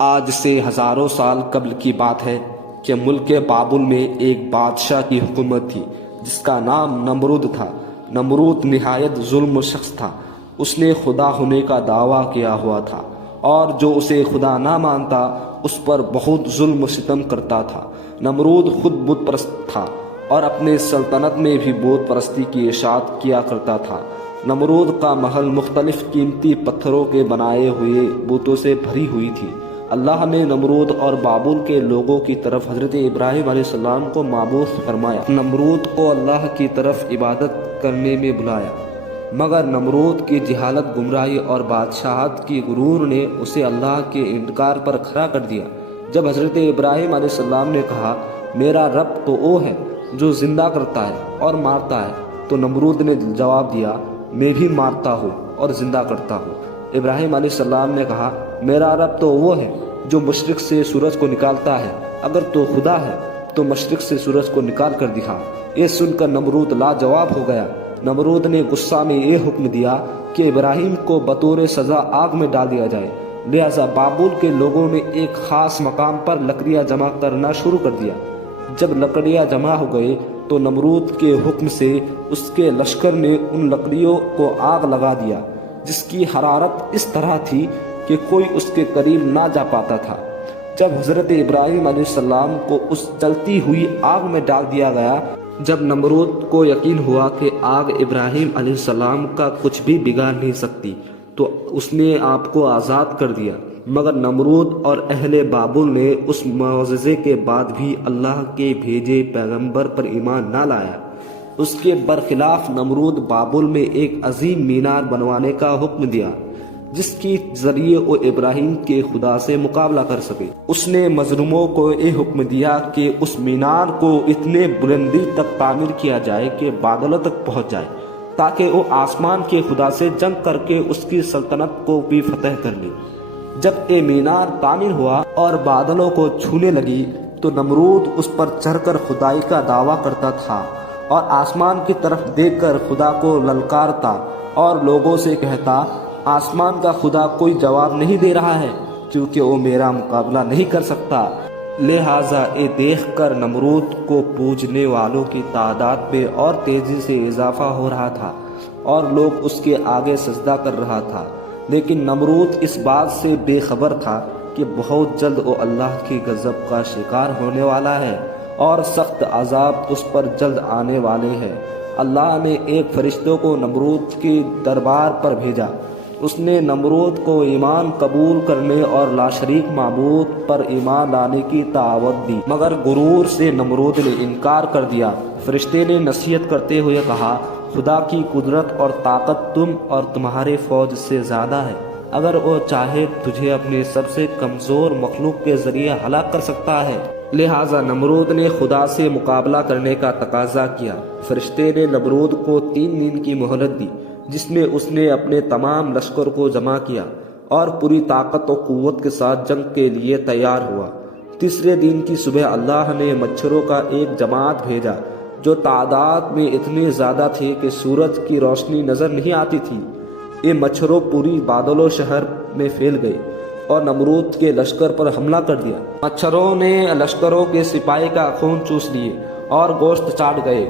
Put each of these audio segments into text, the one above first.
آج سے ہزاروں سال قبل کی بات ہے کہ ملک بابل میں ایک بادشاہ کی حکومت تھی جس کا نام نمرود تھا۔ نمرود نہایت ظلم شخص تھا۔ اس نے خدا ہونے کا دعویٰ کیا ہوا تھا اور جو اسے خدا نہ مانتا اس پر بہت ظلم و ستم کرتا تھا۔ نمرود خود بت پرست تھا اور اپنے سلطنت میں بھی بت پرستی کی اشاعت کیا کرتا تھا۔ نمرود کا محل مختلف قیمتی پتھروں کے بنائے ہوئے بتوں سے بھری ہوئی تھی۔ اللہ نے نمرود اور بابل کے لوگوں کی طرف حضرت ابراہیم علیہ السلام کو مبعوث فرمایا۔ نمرود کو اللہ کی طرف عبادت کرنے میں بلایا، مگر نمرود کی جہالت، گمراہی اور بادشاہت کی غرور نے اسے اللہ کے انکار پر کھڑا کر دیا۔ جب حضرت ابراہیم علیہ السلام نے کہا میرا رب تو وہ ہے جو زندہ کرتا ہے اور مارتا ہے، تو نمرود نے جواب دیا میں بھی مارتا ہوں اور زندہ کرتا ہوں۔ ابراہیم علیہ السلام نے کہا میرا رب تو وہ ہے جو مشرق سے سورج کو نکالتا ہے، اگر تو خدا ہے تو مشرق سے سورج کو نکال کر دکھا۔ یہ سن کر نمرود لاجواب ہو گیا۔ نمرود نے غصہ میں یہ حکم دیا کہ ابراہیم کو بطور سزا آگ میں ڈال دیا جائے۔ لہذا بابل کے لوگوں نے ایک خاص مقام پر لکڑیاں جمع کرنا شروع کر دیا۔ جب لکڑیاں جمع ہو گئی تو نمرود کے حکم سے اس کے لشکر نے ان لکڑیوں کو آگ لگا دیا، جس کی حرارت اس طرح تھی کہ کوئی اس کے قریب نہ جا پاتا تھا۔ جب حضرت ابراہیم علیہ السلام کو اس جلتی ہوئی آگ میں ڈال دیا گیا، جب نمرود کو یقین ہوا کہ آگ ابراہیم علیہ السلام کا کچھ بھی بگاڑ نہیں سکتی، تو اس نے آپ کو آزاد کر دیا۔ مگر نمرود اور اہل بابل نے اس معجزے کے بعد بھی اللہ کے بھیجے پیغمبر پر ایمان نہ لایا۔ اس کے برخلاف نمرود بابل میں ایک عظیم مینار بنوانے کا حکم دیا جس کے ذریعے وہ ابراہیم کے خدا سے مقابلہ کر سکے۔ اس نے مظلوموں کو یہ حکم دیا کہ اس مینار کو اتنے بلندی تک تعمیر کیا جائے کہ بادلوں تک پہنچ جائے، تاکہ وہ آسمان کے خدا سے جنگ کر کے اس کی سلطنت کو بھی فتح کر لے۔ جب یہ مینار تعمیر ہوا اور بادلوں کو چھونے لگی تو نمرود اس پر چڑھ کر خدائی کا دعویٰ کرتا تھا اور آسمان کی طرف دیکھ کر خدا کو للکارتا اور لوگوں سے کہتا آسمان کا خدا کوئی جواب نہیں دے رہا ہے کیونکہ وہ میرا مقابلہ نہیں کر سکتا۔ لہٰذا یہ دیکھ کر نمرود کو پوجنے والوں کی تعداد میں اور تیزی سے اضافہ ہو رہا تھا اور لوگ اس کے آگے سجدہ کر رہا تھا۔ لیکن نمرود اس بات سے بے خبر تھا کہ بہت جلد وہ اللہ کی غضب کا شکار ہونے والا ہے اور سخت عذاب اس پر جلد آنے والے ہیں۔ اللہ نے ایک فرشتوں کو نمرود کے دربار پر بھیجا۔ اس نے نمرود کو ایمان قبول کرنے اور لاشریک معبود پر ایمان لانے کی دعوت دی، مگر غرور سے نمرود نے انکار کر دیا۔ فرشتے نے نصیحت کرتے ہوئے کہا خدا کی قدرت اور طاقت تم اور تمہارے فوج سے زیادہ ہے۔ اگر وہ چاہے تجھے اپنے سب سے کمزور مخلوق کے ذریعے ہلاک کر سکتا ہے۔ لہٰذا نمرود نے خدا سے مقابلہ کرنے کا تقاضا کیا۔ فرشتے نے نمرود کو 3 دن کی مہلت دی جس میں اس نے اپنے تمام لشکر کو جمع کیا اور پوری طاقت و قوت کے ساتھ جنگ کے لیے تیار ہوا۔ تیسرے دن کی صبح اللہ نے مچھروں کا ایک جماعت بھیجا جو تعداد میں اتنے زیادہ تھے کہ سورج کی روشنی نظر نہیں آتی تھی۔ یہ مچھروں پوری بادل و شہر میں پھیل گئے اور نمرود کے لشکر پر حملہ کر دیا۔ مچھروں نے لشکروں کے سپاہی کا خون چوس لیے اور گوشت چاٹ گئے۔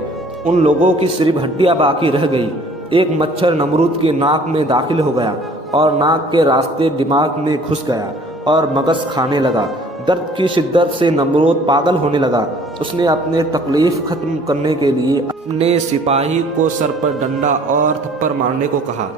ان لوگوں کی صرف ہڈیاں باقی رہ گئی۔ ایک مچھر نمرود کے ناک میں داخل ہو گیا اور ناک کے راستے دماغ میں گھس گیا اور مغز کھانے لگا۔ درد کی شدت سے نمرود پاگل ہونے لگا۔ اس نے اپنے تکلیف ختم کرنے کے لیے اپنے سپاہی کو سر پر ڈنڈا اور تھپڑ مارنے کو کہا۔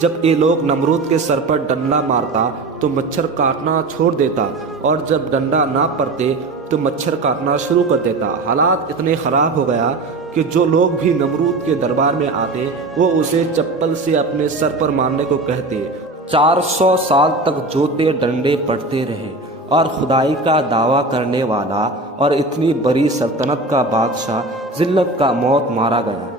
جب یہ لوگ نمرود کے سر پر ڈنڈا مارتا تو مچھر کاٹنا چھوڑ دیتا اور جب ڈنڈا نہ پڑتے تو مچھر کاٹنا شروع کر دیتا۔ حالات اتنے خراب ہو گیا کہ جو لوگ بھی نمرود کے دربار میں آتے وہ اسے چپل سے اپنے سر پر مارنے کو کہتے۔ 400 سال تک جوتے ڈنڈے پڑتے رہے اور خدائی کا دعویٰ کرنے والا اور اتنی بڑی سلطنت کا بادشاہ ذلت کا موت مارا گیا۔